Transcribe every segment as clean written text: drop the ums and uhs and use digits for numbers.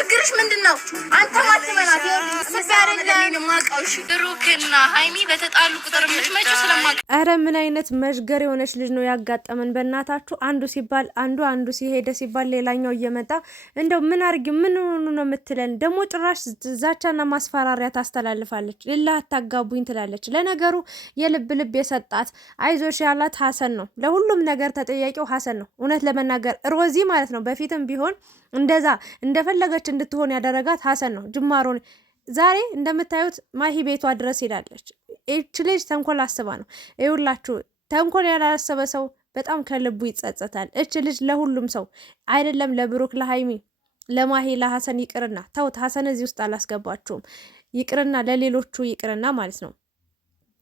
ችግርሽ ምንድነው? አንተ ማትመናት ሰባረን ማቃውሽ ብሩክና ሃይሚ በተጣሉ ቁጥር የምትመጪው ስለማቀ አረ ምን አይነት መሽገር የሆነች ልጅ ነው ያጋጠመን በእናታችሁ። አንዱ ሲባል አንዱ ሲሄደ ሲባል ሌላኛው እየመጣ እንደው ምን አርጊ ምን ሆኑ ነው የምትለን? ደግሞ ጭራሽ ዛቻና ማስፈራሪያ ታስተላልፋለች። ሌላ አታጋቡኝ ትላለች። ለነገሩ የልብ ልብ የሰጣት አይዞሽ ያላት ሀሰን ነው። ለሁሉም ነገር ተጠያቂው ሀሰን ነው። እውነት ለመናገር ሮዚ ማለት ነው በፊትም ቢሆን እንደዛ እንደፈለገች እንድትሆን ያደረጋት ሀሰን ነው። ጅማሮን ዛሬ እንደምታዩት ማሂ ቤቷ ድረስ ሄዳለች። እቺ ልጅ ተንኮል አስባ ነው። ይኸውላችሁ ተንኮል ያላሰበ ሰው በጣም ከልቡ ይጸጸታል። እቺ ልጅ ለሁሉም ሰው አይደለም ለብሩክ፣ ለሃይሚ፣ ለማሂ፣ ለሀሰን ይቅርና ተውት። ሀሰን እዚህ ውስጥ አላስገባችሁም። ይቅርና ለሌሎቹ ይቅርና ማለት ነው።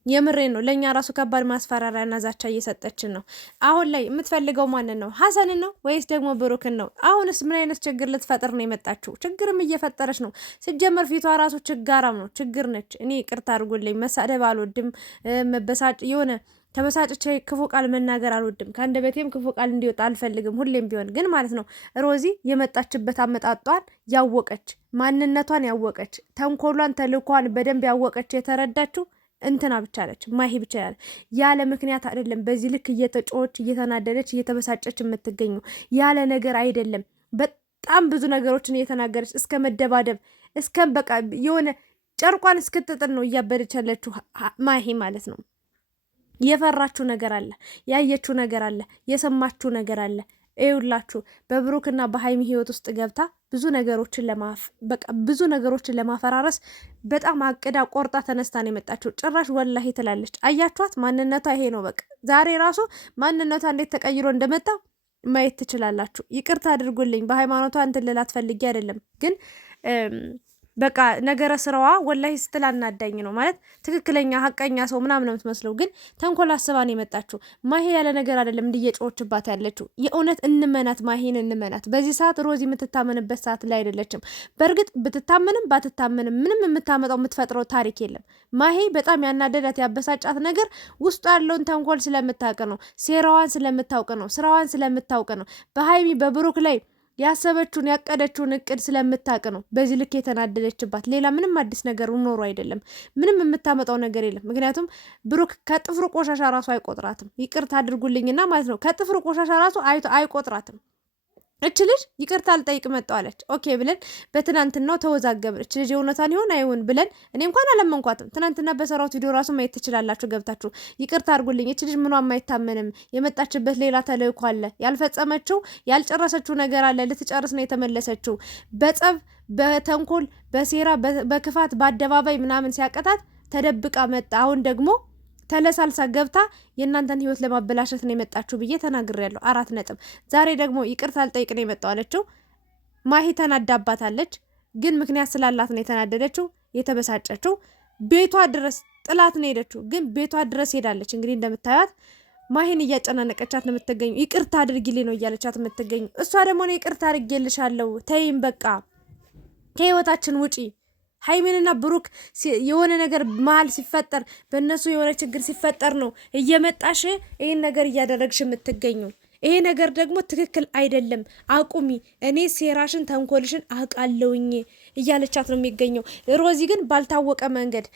የምሬ ነው። ለኛ ራሱ ከባድ ማስፈራሪያና ዛቻ እየሰጠችን ነው። አሁን ላይ የምትፈልገው ማንን ነው? ሀሰንን ነው ወይስ ደግሞ ብሩክን ነው? አሁንስ ምን አይነት ችግር ልትፈጥር ነው የመጣችው? ችግርም እየፈጠረች ነው። ሲጀመር ፊቷ ራሱ ችጋራም ነው። ችግር ነች። እኔ ይቅርታ አድርጎልኝ መሳደብ አልወድም። መበሳጭ የሆነ ተበሳጭቼ ክፉ ቃል መናገር አልወድም። ከአንደበቴም ክፉ ቃል እንዲወጣ አልፈልግም። ሁሌም ቢሆን ግን ማለት ነው ሮዚ የመጣችበት አመጣጧን ያወቀች፣ ማንነቷን ያወቀች፣ ተንኮሏን ተልኳን በደንብ ያወቀች የተረዳችው እንትና ብቻ አለች ማሂ ብቻ ያለ ምክንያት አይደለም። በዚህ ልክ እየተጮች እየተናደደች እየተበሳጨች የምትገኙ ያለ ነገር አይደለም። በጣም ብዙ ነገሮችን እየተናገረች እስከ መደባደብ እስከ በቃ የሆነ ጨርቋን እስክትጥል ነው እያበደች ያለችው ማሂ ማለት ነው። የፈራችው ነገር አለ፣ ያየችው ነገር አለ፣ የሰማችው ነገር አለ። ይኸውላችሁ በብሩክና በሃይሚ ህይወት ውስጥ ገብታ ብዙ ነገሮችን ለማፈራረስ በጣም አቅዳ ቆርጣ ተነስታ ነው የመጣችው። ጭራሽ ወላሂ ትላለች። አያችኋት? ማንነቷ ይሄ ነው። በቃ ዛሬ ራሱ ማንነቷ እንዴት ተቀይሮ እንደመጣ ማየት ትችላላችሁ። ይቅርታ አድርጉልኝ፣ በሃይማኖቷ እንትን ልላት ፈልጌ አይደለም ግን በቃ ነገረ ስራዋ ወላሂ ስትል አናዳኝ ነው ማለት ትክክለኛ ሀቀኛ ሰው ምናምን የምትመስለው ግን ተንኮል አስባ ነው የመጣችው። ማሂ ያለ ነገር አይደለም እንዲየጮችባት ያለችው። የእውነት እንመናት፣ ማሂን እንመናት። በዚህ ሰዓት ሮዚ የምትታመንበት ሰዓት ላይ አይደለችም። በእርግጥ ብትታመንም ባትታመንም ምንም የምታመጣው የምትፈጥረው ታሪክ የለም። ማሂ በጣም ያናደዳት ያበሳጫት ነገር ውስጡ ያለውን ተንኮል ስለምታውቅ ነው፣ ሴራዋን ስለምታውቅ ነው፣ ስራዋን ስለምታውቅ ነው። በሃይሚ በብሩክ ላይ ያሰበችውን ያቀደችውን እቅድ ስለምታውቅ ነው በዚህ ልክ የተናደደችባት። ሌላ ምንም አዲስ ነገር ኖሮ አይደለም። ምንም የምታመጣው ነገር የለም። ምክንያቱም ብሩክ ከጥፍሩ ቆሻሻ ራሱ አይቆጥራትም። ይቅርታ አድርጉልኝና ማለት ነው ከጥፍሩ ቆሻሻ ራሱ አይቆጥራትም። እች ልጅ ይቅርታ አልጠይቅ መጣዋለች። ኦኬ ብለን በትናንትናው ተወዛገብን። እች ልጅ የእውነታን ይሆን አይሆን ብለን እኔ እንኳን አለመንኳትም። ትናንትና በሰራሁት ቪዲዮ ራሱ ማየት ትችላላችሁ ገብታችሁ። ይቅርታ አድርጉልኝ። እች ልጅ ምኗም አይታመንም። የመጣችበት ሌላ ተልእኮ አለ። ያልፈጸመችው ያልጨረሰችው ነገር አለ። ልትጨርስ ነው የተመለሰችው። በጸብ በተንኮል በሴራ በክፋት በአደባባይ ምናምን ሲያቀታት ተደብቃ መጣ። አሁን ደግሞ ተለሳልሳ ገብታ የእናንተን ህይወት ለማበላሸት ነው የመጣችሁ ብዬ ተናግሬያለሁ። 4 ነጥብ። ዛሬ ደግሞ ይቅርታ አልጠይቅ ነው የመጣው አለችው። ማሂ ተናዳባታለች፣ ግን ምክንያት ስላላት ነው የተናደደችው የተበሳጨችው። ቤቷ ድረስ ጥላት ነው ሄደችው፣ ግን ቤቷ ድረስ ሄዳለች። እንግዲህ እንደምታዩት ማሂን እያጨናነቀቻት ነው የምትገኙ። ይቅርታ አድርጊልኝ ነው እያለቻት የምትገኙ። እሷ ደግሞ ነው ይቅርታ አድርጌልሻለሁ፣ ተይም በቃ ከህይወታችን ውጪ። ሃይሚንና ብሩክ የሆነ ነገር መሀል ሲፈጠር በእነሱ የሆነ ችግር ሲፈጠር ነው እየመጣሽ ይህን ነገር እያደረግሽ የምትገኙ። ይሄ ነገር ደግሞ ትክክል አይደለም፣ አቁሚ፣ እኔ ሴራሽን ተንኮልሽን አውቃለሁኝ እያለቻት ነው የሚገኘው። ሮዚ ግን ባልታወቀ መንገድ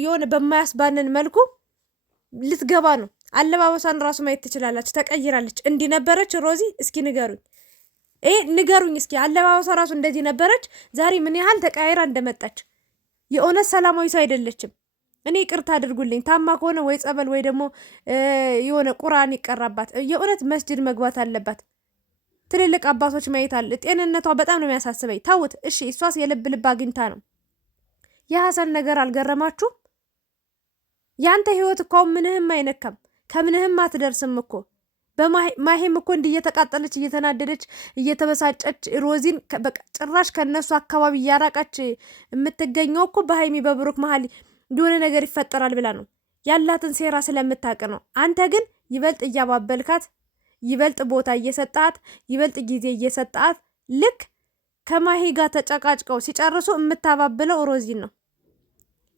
የሆነ በማያስባንን መልኩ ልትገባ ነው። አለባበሷን ራሱ ማየት ትችላላችሁ፣ ተቀይራለች። እንዲህ ነበረች ሮዚ? እስኪ ንገሩኝ። ንገሩኝ እስኪ። አለባበሷ ራሱ እንደዚህ ነበረች፣ ዛሬ ምን ያህል ተቀያይራ እንደመጣች። የእውነት ሰላማዊ ሰው አይደለችም። እኔ ይቅርታ አድርጉልኝ። ታማ ከሆነ ወይ ጸበል ወይ ደግሞ የሆነ ቁርአን ይቀራባት። የእውነት መስጂድ መግባት አለባት። ትልልቅ አባቶች ማየት አለ። ጤንነቷ በጣም ነው የሚያሳስበኝ። ታውት እሺ፣ እሷስ የልብ ልብ አግኝታ ነው። የሀሰን ነገር አልገረማችሁም? ያንተ ህይወት እኮ ምንህም አይነካም፣ ከምንህም አትደርስም እኮ። በማሂም እኮ እንዲህ እየተቃጠለች እየተናደደች እየተበሳጨች ሮዚን ጭራሽ ከነሱ አካባቢ እያራቃች የምትገኘው እኮ በሃይሚ በብሩክ መሀል የሆነ ነገር ይፈጠራል ብላ ነው። ያላትን ሴራ ስለምታውቅ ነው። አንተ ግን ይበልጥ እያባበልካት፣ ይበልጥ ቦታ እየሰጣት፣ ይበልጥ ጊዜ እየሰጣት ልክ ከማሂ ጋር ተጨቃጭቀው ሲጨርሱ የምታባብለው ሮዚን ነው።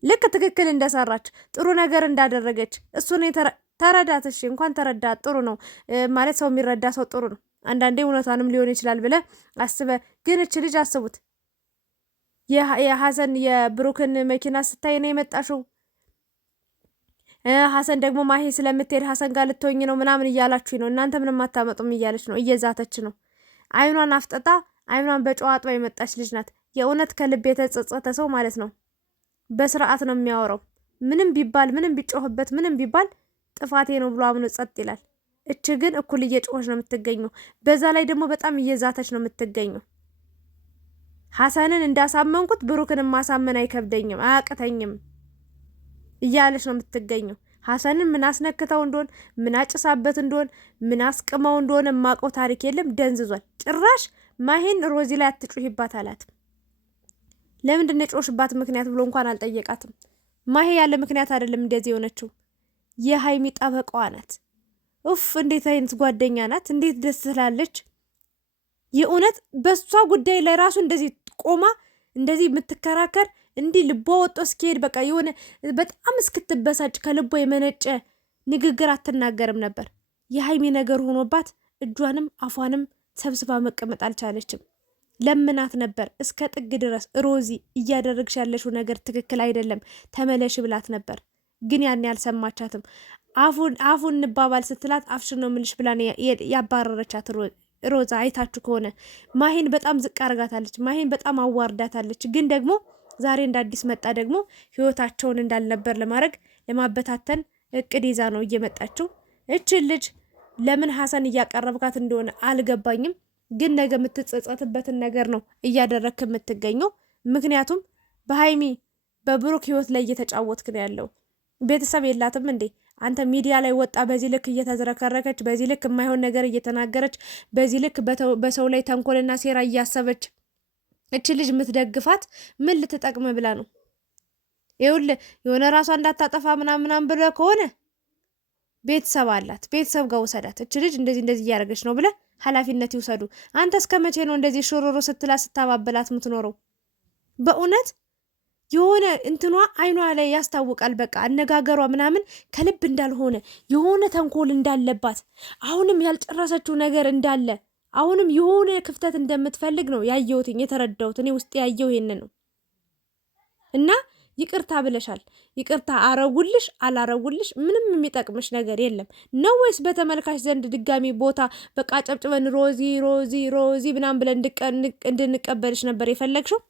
ልክ ትክክል እንደሰራች ጥሩ ነገር እንዳደረገች እሱን ተረዳት። እሺ እንኳን ተረዳት፣ ጥሩ ነው ማለት ሰው የሚረዳ ሰው ጥሩ ነው። አንዳንዴ እውነቷንም ሊሆን ይችላል ብለ አስበ። ግን እች ልጅ አስቡት፣ የሀሰን የብሩክን መኪና ስታይ ነው የመጣሽው። ሀሰን ደግሞ ማሄ ስለምትሄድ ሀሰን ጋር ልትሆኝ ነው ምናምን እያላችሁ ነው። እናንተ ምንም አታመጡም እያለች ነው፣ እየዛተች ነው። አይኗን አፍጠጣ አይኗን በጨዋጧ የመጣች ልጅ ናት። የእውነት ከልብ የተጸጸተ ሰው ማለት ነው። በስርዓት ነው የሚያወራው። ምንም ቢባል ምንም ቢጮህበት ምንም ቢባል ጥፋቴ ነው ብሎ አምኖ ጸጥ ይላል። እች ግን እኩል እየጮኸች ነው የምትገኘው። በዛ ላይ ደግሞ በጣም እየዛተች ነው የምትገኘው። ሀሰንን እንዳሳመንኩት ብሩክን ማሳመን አይከብደኝም አያቅተኝም እያለች ነው የምትገኘው። ሀሰንን ምን አስነክተው እንደሆን ምን አጭሳበት እንደሆን ምን አስቅመው እንደሆነ የማውቀው ታሪክ የለም። ደንዝዟል። ጭራሽ ማሄን ሮዚ ላይ አትጩሂባት አላት። ለምንድን ነው የጮሽባት ምክንያት ብሎ እንኳን አልጠየቃትም። ማሄ ያለ ምክንያት አይደለም እንደዚህ የሆነችው። የሀይሚ ጠበቃዋ ናት። ኡፍ እንዴት አይነት ጓደኛ ናት! እንዴት ደስ ትላለች! የእውነት በሷ ጉዳይ ላይ ራሱ እንደዚህ ቆማ እንደዚህ የምትከራከር እንዲህ ልቧ ወጦ እስኪሄድ በቃ የሆነ በጣም እስክትበሳጭ ከልቧ የመነጨ ንግግር አትናገርም ነበር። የሀይሚ ነገር ሆኖባት እጇንም አፏንም ሰብስባ መቀመጥ አልቻለችም። ለምናት ነበር እስከ ጥግ ድረስ ሮዚ እያደረግሽ ያለሽው ነገር ትክክል አይደለም ተመለሽ ብላት ነበር። ግን ያን ያልሰማቻትም። አፉን እንባባል ስትላት አፍሽን ነው ምልሽ ብላ ያባረረቻት ሮዛ። አይታችሁ ከሆነ ማሄን በጣም ዝቅ አርጋታለች። ማሄን በጣም አዋርዳታለች። ግን ደግሞ ዛሬ እንደ አዲስ መጣ ደግሞ ህይወታቸውን እንዳልነበር ለማድረግ ለማበታተን እቅድ ይዛ ነው እየመጣችው። እችን ልጅ ለምን ሀሰን እያቀረብካት እንደሆነ አልገባኝም። ግን ነገ የምትጸጸትበትን ነገር ነው እያደረክ የምትገኘው። ምክንያቱም በሀይሚ በብሩክ ህይወት ላይ እየተጫወትክ ነው ያለው። ቤተሰብ የላትም እንዴ? አንተ ሚዲያ ላይ ወጣ በዚህ ልክ እየተዝረከረከች፣ በዚህ ልክ የማይሆን ነገር እየተናገረች፣ በዚህ ልክ በሰው ላይ ተንኮልና ሴራ እያሰበች እች ልጅ የምትደግፋት ምን ልትጠቅም ብላ ነው? ይኸውልህ የሆነ ራሷ እንዳታጠፋ ምናምን ብለ ከሆነ ቤተሰብ አላት፣ ቤተሰብ ጋር ውሰዳት። እች ልጅ እንደዚህ እያደረገች ነው ብለ ኃላፊነት ይውሰዱ። አንተ እስከ መቼ ነው እንደዚህ ሾሮሮ ስትላ ስታባበላት የምትኖረው? በእውነት የሆነ እንትኗ አይኗ ላይ ያስታውቃል። በቃ አነጋገሯ ምናምን ከልብ እንዳልሆነ የሆነ ተንኮል እንዳለባት አሁንም ያልጨረሰችው ነገር እንዳለ አሁንም የሆነ ክፍተት እንደምትፈልግ ነው ያየሁትኝ የተረዳሁት። እኔ ውስጥ ያየው ይሄን ነው። እና ይቅርታ ብለሻል። ይቅርታ አረጉልሽ አላረጉልሽ ምንም የሚጠቅምሽ ነገር የለም ነው ወይስ በተመልካች ዘንድ ድጋሚ ቦታ በቃ ጨብጭበን ሮዚ ሮዚ ሮዚ ምናምን ብለን እንድንቀበልሽ ነበር የፈለግሽው?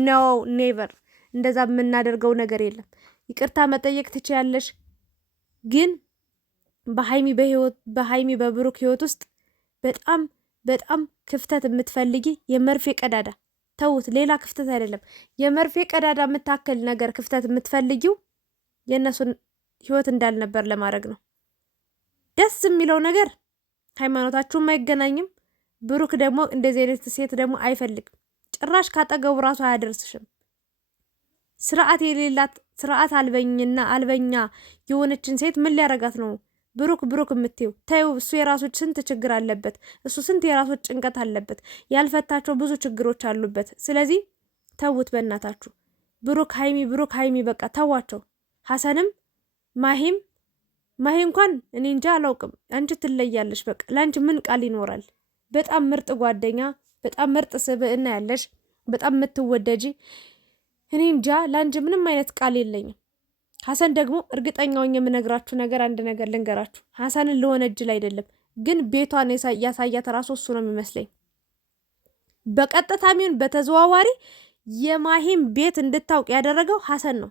ኖ ኔቨር። እንደዛ የምናደርገው ነገር የለም። ይቅርታ መጠየቅ ትችያለሽ፣ ግን በሀይሚ በብሩክ ህይወት ውስጥ በጣም ክፍተት የምትፈልጊ የመርፌ ቀዳዳ ተውት፣ ሌላ ክፍተት አይደለም። የመርፌ ቀዳዳ የምታክል ነገር ክፍተት የምትፈልጊው የእነሱን ህይወት እንዳልነበር ለማድረግ ነው። ደስ የሚለው ነገር ሃይማኖታችሁም አይገናኝም። ብሩክ ደግሞ እንደዚህ አይነት ሴት ደግሞ አይፈልግም። ጭራሽ ካጠገቡ ራሱ አያደርስሽም። ስርዓት የሌላት ስርዓት አልበኛ የሆነችን ሴት ምን ሊያረጋት ነው? ብሩክ የምትይው ተይው። እሱ የራሱ ስንት ችግር አለበት። እሱ ስንት የራሱ ጭንቀት አለበት። ያልፈታቸው ብዙ ችግሮች አሉበት። ስለዚህ ተውት በእናታችሁ። ብሩክ ሀይሚ በቃ ተዋቸው። ሀሰንም ማሂ እንኳን እኔ እንጃ አላውቅም። አንቺ ትለያለሽ። በቃ ለአንቺ ምን ቃል ይኖራል? በጣም ምርጥ ጓደኛ፣ በጣም ምርጥ ስብዕና ያለሽ፣ በጣም የምትወደጂ። እኔ እንጃ ለአንቺ ምንም አይነት ቃል የለኝም። ሀሰን ደግሞ እርግጠኛውን የምነግራችሁ ነገር አንድ ነገር ልንገራችሁ። ሀሰንን ለሆነ እጅል አይደለም፣ ግን ቤቷን ያሳያት ራሱ እሱ ነው የሚመስለኝ። በቀጥታ ሚሆን በተዘዋዋሪ የማሂም ቤት እንድታውቅ ያደረገው ሀሰን ነው።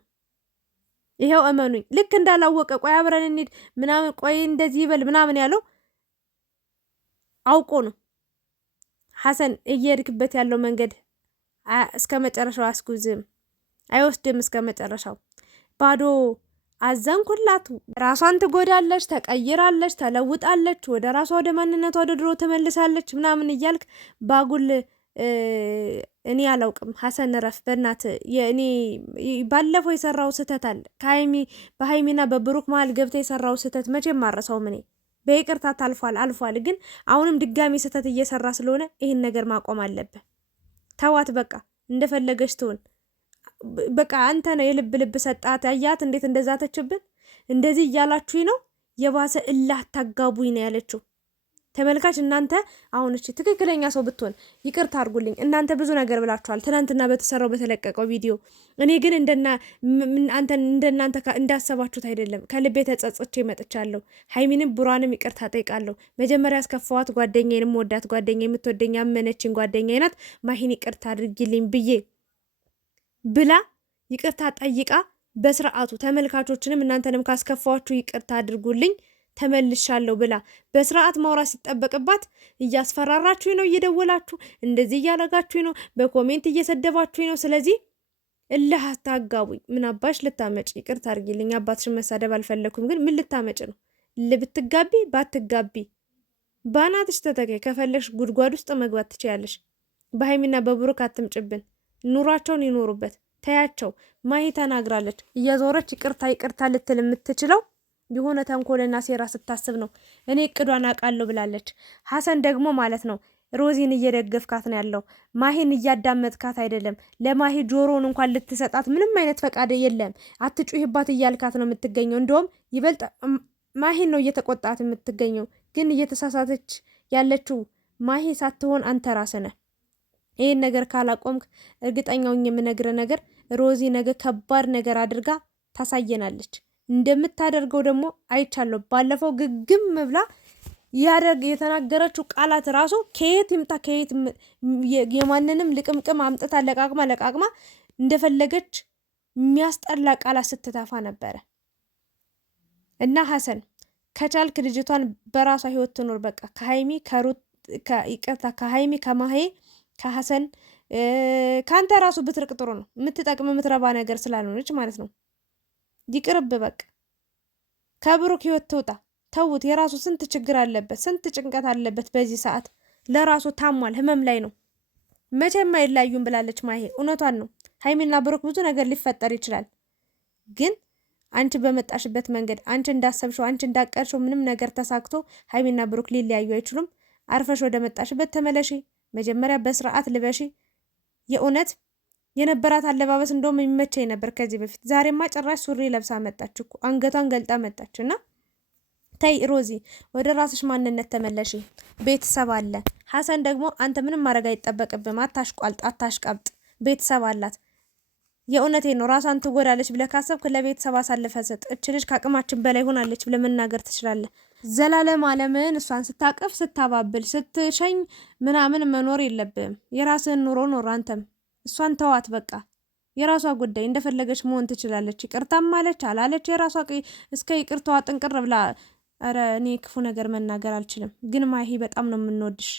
ይሄው እመኑኝ። ልክ እንዳላወቀ ቆይ አብረን እንሂድ ምናምን ቆይ እንደዚህ ይበል ምናምን ያለው አውቆ ነው። ሀሰን እየሄድክበት ያለው መንገድ እስከ መጨረሻው አያስጉዝም፣ አይወስድም እስከ መጨረሻው። ባዶ አዘንኩላት። ራሷን ትጎዳለች፣ ተቀይራለች፣ ተለውጣለች፣ ወደ ራሷ ወደ ማንነቷ ወደ ድሮ ተመልሳለች ምናምን እያልክ ባጉል እኔ አላውቅም። ሀሰን ረፍ በእናት እኔ ባለፈው የሰራው ስህተት አለ በሀይሚና በብሩክ መሀል ገብተ የሰራው ስህተት መቼም ማረሰው እኔ በይቅርታ አልፏል። ግን አሁንም ድጋሚ ስህተት እየሰራ ስለሆነ ይህን ነገር ማቆም አለብህ። ተዋት በቃ እንደፈለገች ትሆን። በቃ አንተ ነው የልብ ልብ ሰጣት። አያት እንዴት እንደዛተችብን። እንደዚህ እያላችሁኝ ነው የባሰ እላህ ታጋቡኝ ነው ያለችው። ተመልካች እናንተ አሁን እቺ ትክክለኛ ሰው ብትሆን ይቅርታ አድርጉልኝ። እናንተ ብዙ ነገር ብላችኋል ትናንትና በተሰራው በተለቀቀው ቪዲዮ። እኔ ግን እንደናንተ እንዳሰባችሁት አይደለም። ከልቤ ተጸጽቼ መጥቻለሁ። ሀይሚንም ቡራንም ይቅርታ ጠይቃለሁ። መጀመሪያ ያስከፋዋት ጓደኛዬንም ወዳት ጓደኛዬ የምትወደኝ ያመነችን ጓደኛዬ ናት። ማሂን ይቅርታ አድርጊልኝ ብዬ ብላ ይቅርታ ጠይቃ በስርዓቱ ተመልካቾችንም እናንተንም ካስከፋዋችሁ ይቅርታ አድርጉልኝ ተመልሻለሁ ብላ በስርዓት ማውራት ሲጠበቅባት እያስፈራራችሁ ነው፣ እየደወላችሁ እንደዚህ እያረጋችሁ ነው፣ በኮሜንት እየሰደባችሁ ነው። ስለዚህ እልህ አታጋቡኝ። ምን አባሽ ልታመጭ? ይቅርታ አድርጊልኝ። አባትሽን መሳደብ አልፈለኩም፣ ግን ምን ልታመጭ ነው? ልብትጋቢ ባትጋቢ ባናትሽ ተተከይ። ከፈለግሽ ጉድጓድ ውስጥ መግባት ትችያለሽ። በሀይሚና በብሩክ አትምጭብን። ኑሯቸውን ይኖሩበት። ተያቸው። ማሂ ተናግራለች። እየዞረች ይቅርታ ልትል የምትችለው የሆነ ተንኮልና ሴራ ስታስብ ነው። እኔ እቅዷን አውቃለሁ ብላለች። ሀሰን ደግሞ ማለት ነው ሮዚን እየደገፍካት ነው ያለው። ማሂን እያዳመጥካት አይደለም። ለማሂ ጆሮን እንኳን ልትሰጣት ምንም አይነት ፈቃድ የለም። አትጩህባት እያልካት ነው የምትገኘው። እንደውም ይበልጥ ማሂን ነው እየተቆጣት የምትገኘው። ግን እየተሳሳተች ያለችው ማሂ ሳትሆን አንተ ራስህ ነህ። ይህን ነገር ካላቆምክ እርግጠኛውን የምነግርህ ነገር ሮዚ ነገ ከባድ ነገር አድርጋ ታሳየናለች። እንደምታደርገው ደግሞ አይቻለሁ። ባለፈው ግግም ብላ የተናገረችው ቃላት ራሱ ከየት ይምጣ ከየት የማንንም ልቅምቅም አምጥታ ለቃቅማ እንደፈለገች የሚያስጠላ ቃላት ስትተፋ ነበረ። እና ሀሰን ከቻልክ ልጅቷን በራሷ ህይወት ትኖር። በቃ ከሀይሚ ከማሄ ከሀሰን ከአንተ ራሱ ብትርቅ ጥሩ ነው። የምትጠቅም የምትረባ ነገር ስላልሆነች ማለት ነው። ይቅርብ በቃ። ከብሩክ ህይወት ትውጣ። ተውት። የራሱ ስንት ችግር አለበት፣ ስንት ጭንቀት አለበት። በዚህ ሰዓት ለራሱ ታሟል፣ ህመም ላይ ነው። መቼም አይለያዩም ብላለች ማሄ። እውነቷን ነው። ሀይሚና ብሩክ ብዙ ነገር ሊፈጠር ይችላል፣ ግን አንቺ በመጣሽበት መንገድ አንቺ እንዳሰብሽው አንቺ እንዳቀርሽው ምንም ነገር ተሳክቶ ሀይሚና ብሩክ ሊለያዩ አይችሉም። አርፈሽ ወደ መጣሽበት ተመለሺ። መጀመሪያ በስርዓት ልበሺ። የእውነት የነበራት አለባበስ እንደውም የሚመቸኝ ነበር ከዚህ በፊት። ዛሬማ ጭራሽ ሱሪ ለብሳ መጣች እኮ አንገቷን ገልጣ መጣች። እና ተይ ሮዚ ወደ ራስሽ ማንነት ተመለሺ። ቤተሰብ አለ። ሀሰን ደግሞ አንተ ምንም ማድረግ አይጠበቅብም። አታሽቋልጥ፣ አታሽቀብጥ። ቤተሰብ አላት። የእውነቴ ነው። ራሷን ትጎዳለች ብለህ ካሰብክ ለቤተሰብ አሳልፈ ሰጥ። እች ልጅ ከአቅማችን በላይ ሆናለች ብለህ መናገር ትችላለህ። ዘላለም አለምን እሷን ስታቀፍ ስታባብል ስትሸኝ ምናምን መኖር የለብህም። የራስህን ኑሮ ኖር። አንተም እሷን ተዋት በቃ። የራሷ ጉዳይ፣ እንደፈለገች መሆን ትችላለች። ይቅርታም አለች አላለች የራሷ እስከ ይቅርታዋ ጥንቅር ብላ። ኧረ እኔ ክፉ ነገር መናገር አልችልም፣ ግን ማሂ በጣም ነው የምንወድሽ።